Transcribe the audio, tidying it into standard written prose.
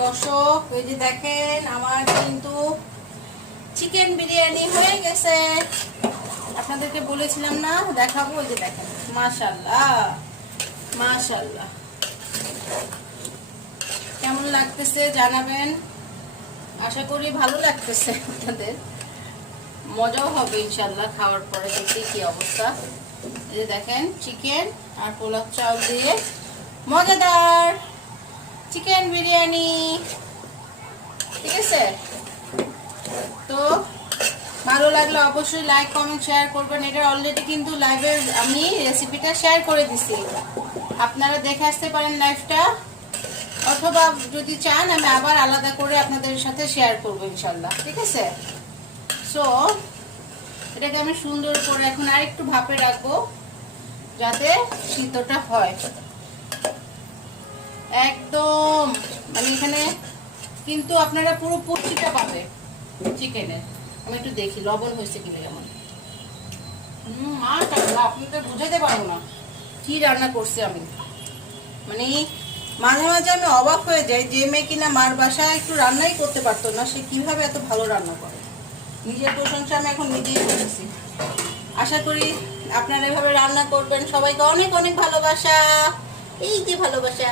দর্শক এই যে দেখেন আমার কিন্তু চিকেন বিরিয়ানি হয়ে গেছে। আপনাদেরকে বলেছিলাম না দেখাবো, এই যে দেখেন মাশাআল্লাহ মাশাআল্লাহ। কেমন লাগতেছে জানাবেন, আশা করি ভালো লাগতেছে আপনাদের, মজাও হবে ইনশাআল্লাহ খাওয়ার পরে। দেখি কি অবস্থা। এই যে দেখেন চিকেন আর পোলাও চাউল দিয়ে মজাদার চিকেন বিরিয়ানি, ঠিক আছে? তো ভালো লাগলে অবশ্যই লাইক কমেন্ট শেয়ার করবেন। এটা অলরেডি কিন্তু লাইভে আমি রেসিপিটা শেয়ার করে দিছি, আপনারা দেখে আসতে পারেন লাইভটা, অথবা যদি চান আমি আবার আলাদা করে আপনাদের সাথে শেয়ার করবো ইনশাল্লাহ, ঠিক আছে? সো এটাকে আমি সুন্দর করে এখন আরেকটু ভাপে রাখবো যাতে সিদ্ধটা হয় একদম, মানে এখানে কিন্তু আপনারা পুরো পুষ্টিটা পাবে চিকেনের। আমি একটু দেখি লবণ হয়েছে কিনা, কেমন। মাশাআল্লাহ, আপনাদের বুঝাইতে পারবো না কি রান্না করছি আমি। মানে মাঝে মাঝে আমি অবাক হয়ে যাই, যে মেয়ে কিনা মার বাসায় একটু রান্নাই করতে পারতো না, সে কিভাবে এত ভালো রান্না করে। নিজের প্রশংসা আমি এখন নিজেই করতেছি। আশা করি আপনারা এভাবে রান্না করবেন। সবাইকে অনেক অনেক ভালোবাসা, এই যে ভালোবাসা।